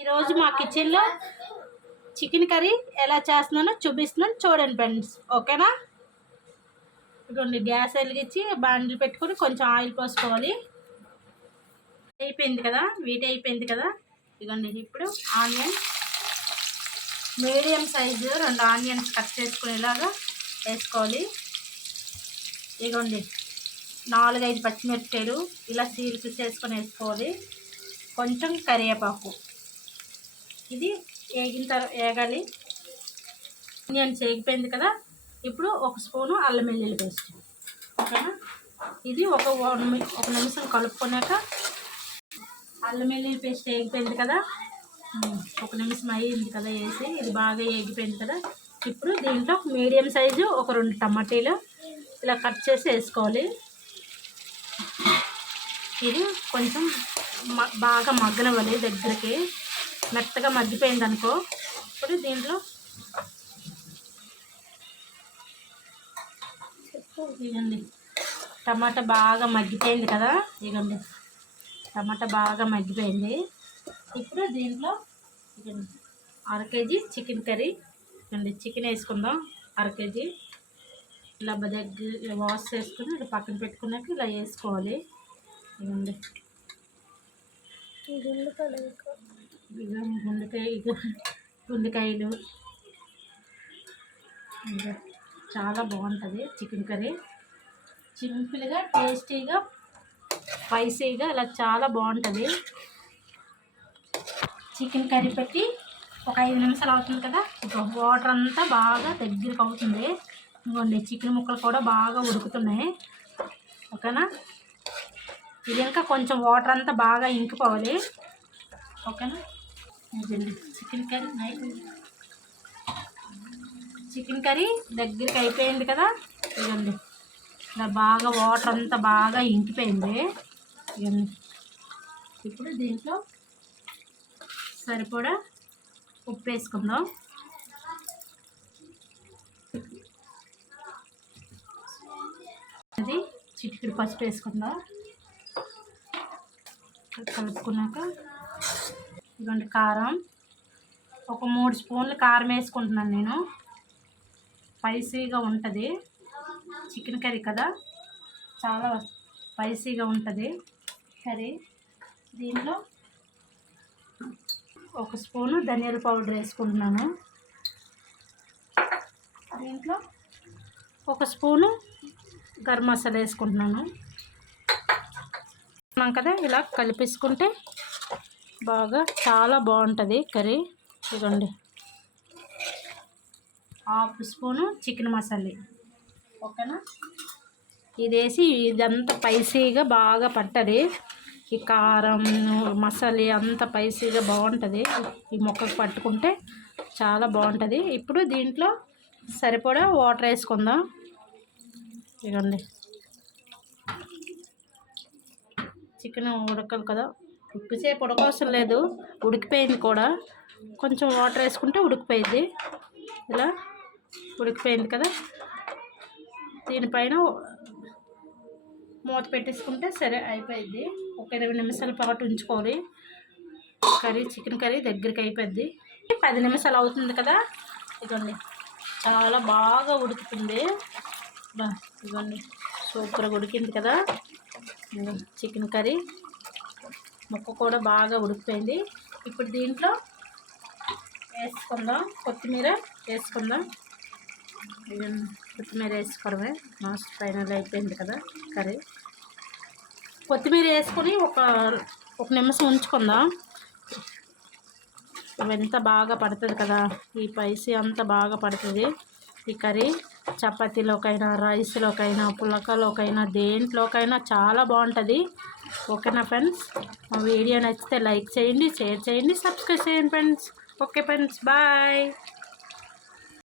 ఈరోజు మా కిచెన్లో చికెన్ కర్రీ ఎలా చేస్తున్నానో చూపిస్తున్నాను, చూడండి ఫ్రెండ్స్. ఓకేనా? ఇదిగోండి, గ్యాస్ వెలిగించి బాండిల్ పెట్టుకొని కొంచెం ఆయిల్ పోసుకోవాలి. అయిపోయింది కదా, వీట్ అయిపోయింది కదా. ఇదిగోండి, ఇప్పుడు onion medium size 2 onions cut చేసుకునేలాగా వేసుకోవాలి. ఇదిగోండి, 4-5 పచ్చిమిరపకాయలు ఇలా చీలిక చేసుకొని వేసుకోవాలి. కొంచెం కరివేపాకు. ఇది ఏగాలి. ఆనియన్స్ వేగిపోయింది కదా. ఇప్పుడు 1 స్పూను అల్లం వెల్లుల్లి పేస్ట్. ఓకేనా? ఇది ఒక నిమిషం కలుపుకున్నాక, అల్లం వెల్లుల్లి పేస్ట్ వేగిపోయింది కదా, 1 నిమిషం అయ్యింది కదా వేసి, ఇది బాగా వేగిపోయింది కదా. ఇప్పుడు దీంట్లో మీడియం సైజు ఒక 2 టమాటీలు ఇలా కట్ చేసి వేసుకోవాలి. ఇది కొంచెం బాగా మగ్గనివ్వాలి దగ్గరికి. మెత్తగా మగ్గిపోయింది అనుకో. ఇప్పుడు దీంట్లో ఇదండి, టమాటా బాగా మగ్గిపోయింది కదా. ఇదండి, టమాటా బాగా మగ్గిపోయింది. ఇప్పుడు దీంట్లో 1/2 కేజీ చికెన్ కర్రీ అండి. చికెన్ వేసుకుందాం 1/2 కేజీ. ఇలా దగ్గర వాష్ చేసుకుని ఇలా పక్కన పెట్టుకున్నాక ఇలా వేసుకోవాలి. ఇదండి, గుండెకాయలు చాలా బాగుంటుంది చికెన్ కర్రీ. సింపుల్గా, టేస్టీగా, స్పైసీగా ఇలా చాలా బాగుంటుంది. చికెన్ కర్రీ పెట్టి ఒక 5 నిమిషాలు అవుతుంది కదా. వాటర్ అంతా బాగా దగ్గరికి అవుతుంది. ఇంకోండి, చికెన్ ముక్కలు కూడా బాగా ఉడుకుతున్నాయి. ఓకేనా? ఇది ఇంకా కొంచెం వాటర్ అంతా బాగా ఇంకిపోవాలి. ఓకేనా? ఇదండి, చికెన్ కర్రీ దగ్గరికి అయిపోయింది కదా. ఇదండి, ఇలా బాగా వాటర్ అంతా బాగా ఇంకిపోయింది. ఇవన్నీ ఇప్పుడు దీంట్లో సరిపడా ఉప్పు వేసుకుందాం. అది చిటికెడు పసుపు వేసుకుందాం. కలుపుకున్నాక ఇదిగోండి, కారం ఒక 3 స్పూన్లు కారం వేసుకుంటున్నాను నేను. స్పైసీగా ఉంటుంది చికెన్ కర్రీ కదా, చాలా స్పైసీగా ఉంటుంది కర్రీ. దీంట్లో 1 స్పూను ధనియాల పౌడర్ వేసుకుంటున్నాను. దీంట్లో 1 స్పూను గరం మసాలా వేసుకుంటున్నాను. కదా, ఇలా కలిపేసుకుంటే బాగా చాలా బాగుంటుంది కర్రీ. ఇదిగోండి, 1/2 స్పూను చికెన్ మసాలా. ఓకేనా? ఇది వేసి ఇదంతా స్పైసీగా బాగా పట్టది. ఈ కారం మసాలా అంతా స్పైసీగా బాగుంటుంది. ఈ ముక్కకు పట్టుకుంటే చాలా బాగుంటుంది. ఇప్పుడు దీంట్లో సరిపడా వాటర్ వేసుకుందాం. ఇదిగోండి, చికెన్ ఉడకాలి కదా, ఎక్కువసేపు ఉడకవసరం లేదు, ఉడికిపోయింది కూడా. కొంచెం వాటర్ వేసుకుంటే ఉడికిపోయింది. ఇలా ఉడికిపోయింది కదా. దీనిపైన మూత పెట్టేసుకుంటే సరే అయిపోయింది. ఒక 20 నిమిషాల పాటు ఉంచుకోవాలి. కర్రీ, చికెన్ కర్రీ దగ్గరికి అయిపోద్ది. 10 నిమిషాలు అవుతుంది కదా. ఇదిగోండి, చాలా బాగా ఉడుకుతుంది. ఇదిగోండి, సూపర్గా ఉడికింది కదా చికెన్ కర్రీ. ముక్క కూడా బాగా ఉడికిపోయింది. ఇప్పుడు దీంట్లో వేసుకుందాం, కొత్తిమీర వేసుకుందాం. కొత్తిమీర వేసుకోవడమే. లాస్ట్ ఫైనల్ అయిపోయింది కదా కర్రీ. కొత్తిమీర వేసుకొని ఒక నిమిషం ఉంచుకుందాం. ఇవంతా బాగా పడుతుంది కదా, ఈ స్పైసీ అంతా బాగా పడుతుంది ఈ కర్రీ. చపాతీలోకైనా, రైస్లోకైనా, పులకలోకైనా, దేంట్లోకైనా చాలా బాగుంటుంది. ఓకేనా ఫ్రెండ్స్? మా వీడియో నచ్చితే లైక్ చేయండి, షేర్ చేయండి, సబ్స్క్రైబ్ చేయండి ఫ్రెండ్స్. Okay friends, bye.